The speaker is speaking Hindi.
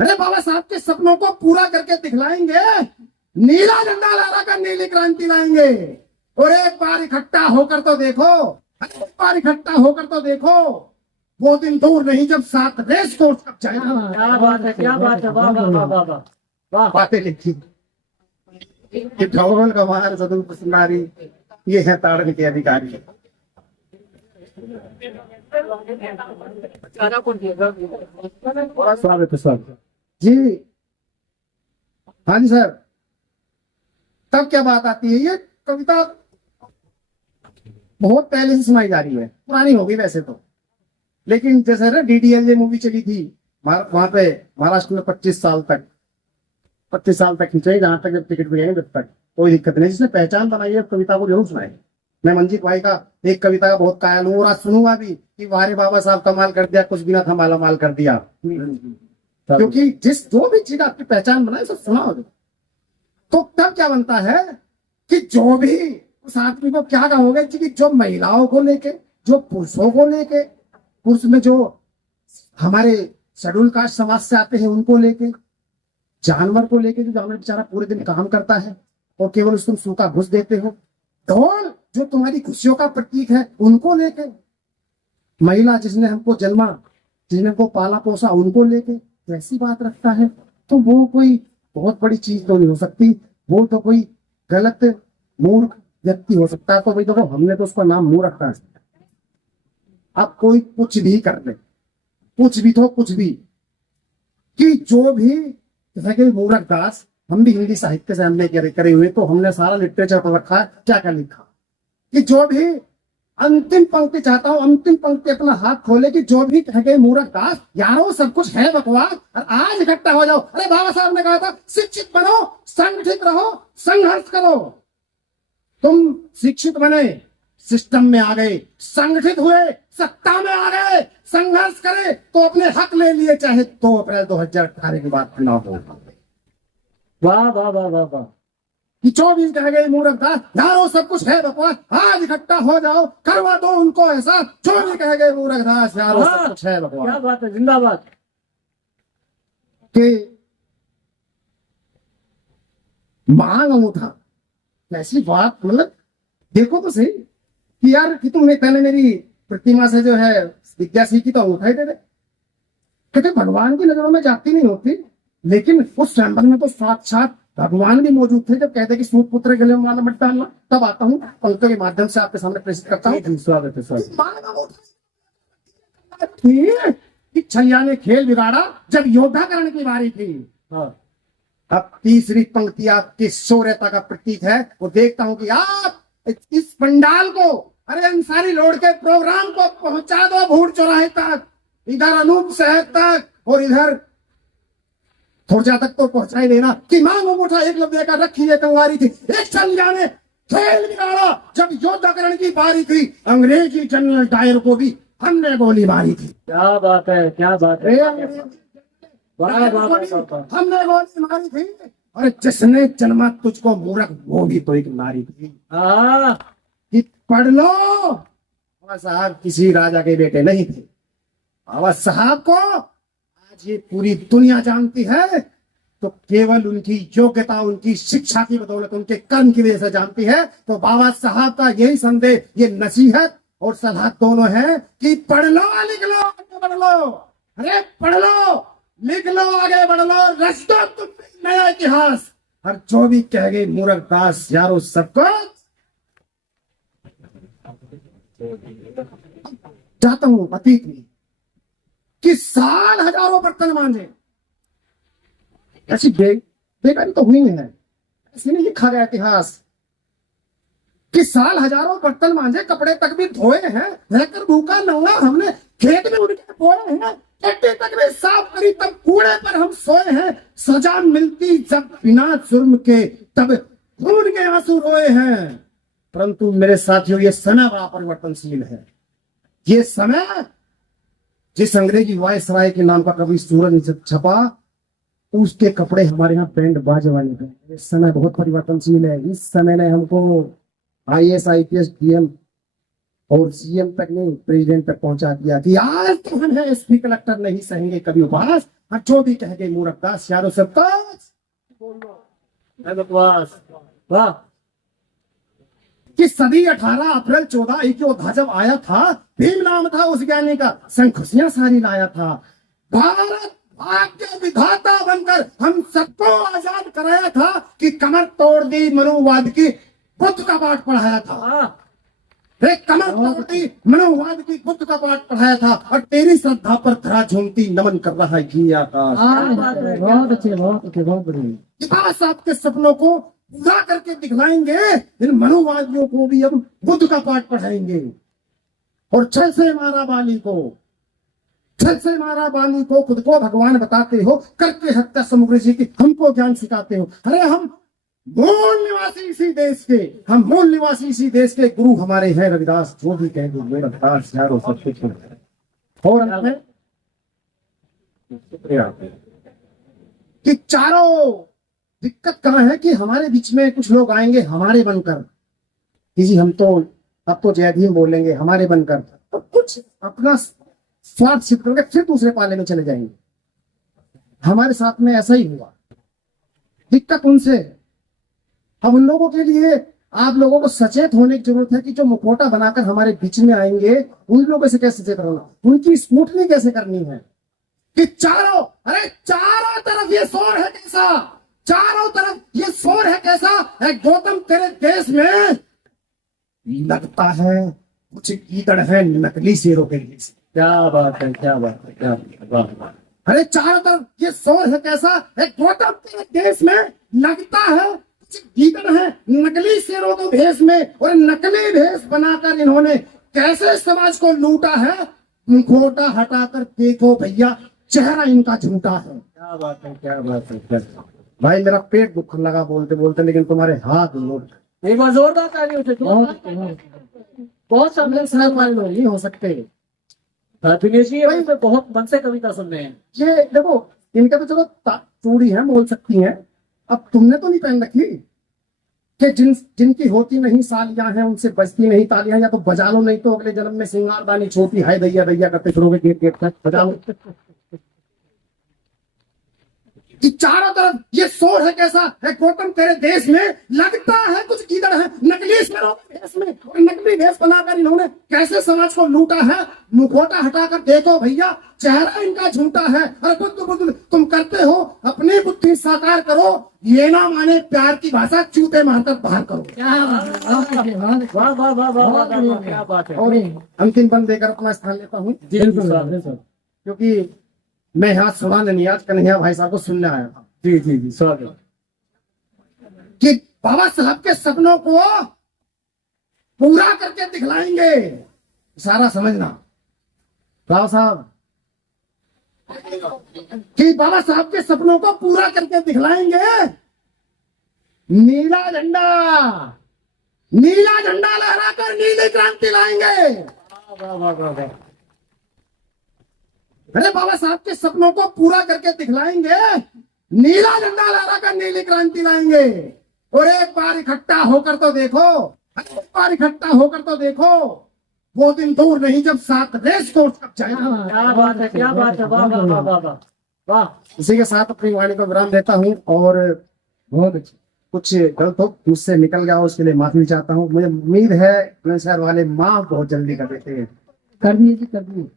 अरे बाबा साहब के सपनों को पूरा करके दिखलाएंगे, नीला झंडा लहरा कर नीली क्रांति लाएंगे। और एक बार इकट्ठा होकर तो देखो, एक बार इकट्ठा होकर तो देखो, वो दिन दूर नहीं जब साथ रेस कोर्स कब जाएगा। क्या बात है, क्या बात है, वाह वाह वाह वाह वाह वाह। बातें लिखी ढोल गंवार सदुल कुसुमारी, ये है ताड़न के अधिकारी। स्वागत है सर जी हाँ जी सर। तब क्या बात आती है, ये कविता बहुत पहले से सुनाई जा रही है, पुरानी होगी वैसे तो, लेकिन जैसे ना डीडीएलजे मूवी चली थी वहां पे महाराष्ट्र में 25 साल तक खिंचाई, जहां तक जब टिकट मिलेंगे तब तक कोई दिक्कत नहीं। जिसने पहचान बनाई है कविता को जरूर सुनाए। मैं मंजीत भाई का एक कविता का बहुत कायल हूँ और आज सुनूंगा भी कि वारे बाबा साहब कमाल कर दिया, कुछ बिना था माला माल कर दिया। क्योंकि जो भी चीज आपकी पहचान बनाए सब सुना हो। तो तब क्या बनता है कि जो भी उस आदमी को क्या कहोगे कि जो महिलाओं को लेके, जो पुरुषों को लेके, पुरुष में जो हमारे शेड्यूल कास्ट समाज से आते हैं उनको लेके, जानवर को लेके, जो जानवर बेचारा पूरे दिन काम करता है और केवल तुम सूखा घुस देते हो, ढोल जो तुम्हारी खुशियों का प्रतीक है उनको लेके, महिला जिसने हमको जन्मा, जिसने हमको पाला पोसा, उनको लेके ऐसी बात रखता है, तो वो कोई बहुत बड़ी चीज तो नहीं हो सकती, वो तो कोई गलत मूर्ख व्यक्ति हो सकता है। तो भाई देखो, हमने तो उसका नाम मुंह रखा है। अब कोई कुछ भी कर ले, कुछ भी तो कुछ भी, कि जो भी जैसे कि मूरख दास, हम भी हिंदी साहित्य से हमने करे हुए, तो हमने सारा लिटरेचर पर रखा है। क्या क्या लिखा कि जो भी अंतिम पंक्ति चाहता हूं, अंतिम पंक्ति अपना हाथ खोले कि जो भी कह गए मूरख दास, यारो सब कुछ है बकवास और आज इकट्ठा हो जाओ। अरे बाबा साहब ने कहा था शिक्षित बनो, संगठित रहो, संघर्ष करो। तुम शिक्षित बने, सिस्टम में आ गए, संगठित हुए, सत्ता में आ गए, संघर्ष करे तो अपने हक ले लिए, चाहे 2 अप्रैल 2018 के बाद चुनाव हो। वाह वाह वाह वाह वाह। कि 24 कह गए मूर्ख दास, यारो सब कुछ है बकवास, आज इकट्ठा हो जाओ, करवा दो उनको ऐसा। 24 कह गए मूर्ख दास, यारो सब कुछ है बकवास। क्या बात है, जिंदाबाद। कि मांग अंगूठा, ऐसी बात, मतलब देखो तो सही कि यार कि तुमने पहले मेरी प्रतिमा से जो है विद्या सीखी तो अंगूठा ही दे दे। कहते भगवान की नजरों में जाती नहीं होती, लेकिन उस स्वयंवर में तो साक्षात भगवान भी मौजूद थे जब कहते कि सूत पुत्र गले में माला मत डालना। तब आता हूँ पंक्तियों के माध्यम से आपके सामने प्रेषित करता हूँ। स्वागत है सर। कि छलिया ने खेल बिगाड़ा जब योद्धाकरण की बारी थी। हाँ। अब तीसरी पंक्ति आपकी शौर्यता का प्रतीक है। वो देखता हूं कि आप इस पंडाल को, अरे अंसारी रोड के प्रोग्राम को पहुंचा दो भूड़ चौराहे तक, इधर अनूप शहर तक और इधर थोड़ा तक तो पहुंचा ही देना। कि मांगो मुठा एकलव्य का रखी है कंगारी थी, एक छलिया ने खेल बिगाड़ा जब योद्धाकरण की बारी थी, अंग्रेजी जनरल डायर को भी हमने गोली मारी थी। क्या बात है, क्या बात है। हमने गोली मारी थी। और जिसने जन्मा तुझको मूर्ख, वो भी तो एक नारी थी। हाँ। कि पढ़ लो, बाबा साहब किसी राजा के बेटे नहीं थे। बाबा साहब को आज ये पूरी दुनिया जानती है तो केवल उनकी योग्यता, उनकी शिक्षा की बदौलत, उनके कर्म की वजह से जानती है। तो बाबा साहब का यही संदेश, ये नसीहत और सलाह दोनों है कि पढ़ लो, लिख लो, आगे बढ़ लो। अरे पढ़ लो, लिख लो, आगे बढ़ लो, रच दो तुम नया इतिहास। हर जो भी कह गए मूर्ख दास, यारो सबको जाता हूं अतीत में कि साल हजारों बर्तन मांजे, ऐसी बेकारी तो हुई है, ऐसे नहीं लिखा गया इतिहास कि साल हजारों बर्तन मांजे, कपड़े तक भी धोए हैं, रहकर भूखा नंगा हमने खेत में उड़ के बोए हैं, चट्टी तक भी साफ करी तब कूड़े पर हम सोए हैं। सजा मिलती जब बिना जुर्म के तब खून के आंसू रोए हैं। परंतु मेरे साथियों, ये समय बड़ा परिवर्तनशील है। ये समय जिस अंग्रेजी वायसराय के नाम का कभी सूरज छपा, उसके कपड़े हमारे यहाँ बैंड बाजे वाले हैं। ये समय बहुत परिवर्तनशील है। इस समय ने हमको IAS IPS DM और CM तक नहीं, प्रेसिडेंट तक पहुंचा दिया कि आज तो हम है SP कलेक्टर नहीं सहेंगे कभी उपवास, हाँ, जो भी कह गए मूरखदास यारो सब है बकवास। वाह कि सदी 18 अप्रैल 14 योद्धा जब आया था, भीम नाम था उस ज्ञानी का, संग खुशियां सारी लाया था। भारत भाग्य विधाता बनकर हम सबको आजाद कराया था, कि कमर तोड़ दी मनुवाद की, बुद्ध का पाठ पढ़ाया था। वाह एक कमर तोड़ दी मनुवाद की, बुद्ध का पाठ पढ़ाया था, और तेरी श्रद्धा पर धरा झूमती नमन कर रहा है घी आकाश। बहुत अच्छे बहुत अच्छे बहुत बढ़िया। विकास आपके सपनों को पूरा करके दिखलाएंगे, इन मनुवादियों को भी अब बुद्ध का पाठ पढ़ाएंगे। और छल से मारा बाली को, छल से मारा बाली को खुद को भगवान बताते हो, करके हत्या समुद्र जी की हमको ज्ञान सिखाते हो। अरे हम मूल निवासी इसी देश के, हम मूल निवासी इसी देश के, गुरु हमारे हैं रविदास, जो भी कह दो मेरा दास यारो सब कुछ है। और अंत में कि चारों दिक्कत कहाँ है कि हमारे बीच में कुछ लोग आएंगे हमारे बनकर, कि जी हम तो अब तो जय भीम बोलेंगे हमारे बनकर, तो कुछ अपना स्वार्थ सिद्ध करके फिर दूसरे पाले में चले जाएंगे। हमारे साथ में ऐसा ही हुआ। दिक्कत उनसे है। अब उन लोगों के लिए आप लोगों को सचेत होने की जरूरत है कि जो मुखौटा बनाकर हमारे बीच में आएंगे, उन लोगों से कैसे सचेत रहना, उनकी स्कूटनी कैसे करनी है। कि चारों, अरे चारों तरफ ये शोर है कैसा, चारों तरफ ये शोर है कैसा है। गौतम तेरे देश में लगता है कुछ कीचड़ है नकली शेरों के लिए। क्या बात है क्या बात है क्या बात है। अरे चारों तरफ ये शोर है कैसा है। गौतम तेरे देश में लगता है कुछ कीचड़ है नकली शेरों के भेष में, और नकली भेष बनाकर इन्होंने कैसे समाज को लूटा है। मुखौटा हटाकर देखो भैया, चेहरा इनका झूठा है। क्या बात है क्या बात है क्या बात है। भाई मेरा पेट दुखने लगा बोलते बोलते, लेकिन तुम्हारे हाथ लोग एक बार जोरदार ताली उठे। बहुत सामने साल मान लो नहीं हो सकते। दिनेश जी ये तो बहुत मन से कविता सुन रहे हैं। ये देखो इनका तो चलो चूड़ी है बोल सकती हैं, अब तुमने तो नहीं पहन रखी कि जिनकी होती नहीं सालियां हैं उनसे बजती नहीं तालियां, या तो बजा लो नहीं तो अगले जन्म में सिंगारदानी छोटी हाय दैया दैया करते फिरोगे गेट गेट तक बजा लो। कि चारों तरफ ये शोर है कैसा है। गौतम तेरे देश में लगता है कुछ कीचड़ है नकली शेरों के भेष में, और नकली भेष बनाकर इन्होंने कैसे समाज को लूटा है। मुखौटा हटाकर देखो भैया, चेहरा इनका झूठा है। अरे बुद्ध बुद्ध तुम करते हो, अपनी बुद्धि साकार करो, ये ना माने प्यार की भाषा चूते मारकर बाहर करो। वाह वाह वाह वाह क्या बात है। और अंतिम बंद देकर अपना स्थान लेता हूँ, क्योंकि मैं यहाँ सुभान नियाज कन्हैया भाई साहब को सुनने आया था। जी जी जी स्वागत। कि बाबा साहब के सपनों को पूरा करके दिखलाएंगे। सारा समझना बाबा साहब, कि बाबा साहब के सपनों को पूरा करके दिखलाएंगे। नीला झंडा, नीला झंडा लहराकर नीली क्रांति लाएंगे। वाह वाह वाह वाह। अरे बाबा साहब के सपनों को पूरा करके दिखलाएंगे, नीला झंडा लहराकर नीली क्रांति लाएंगे। और एक बार इकट्ठा होकर तो देखो, एक बार इकट्ठा होकर तो देखो, वो दिन दूर नहीं जब साथ रेस कोर्स कब जाएगा। क्या बात है क्या बात है। वाह वाह वाह वाह वाह वाह। इसी के साथ अपनी वाणी को विराम देता हूँ, और बहुत अच्छी कुछ गलत हो मुझसे निकल गया उसके लिए माफी चाहता हूँ। मुझे उम्मीद है शहर वाले माफ बहुत जल्दी कर देते हैं। कर दिए जी कर दिए।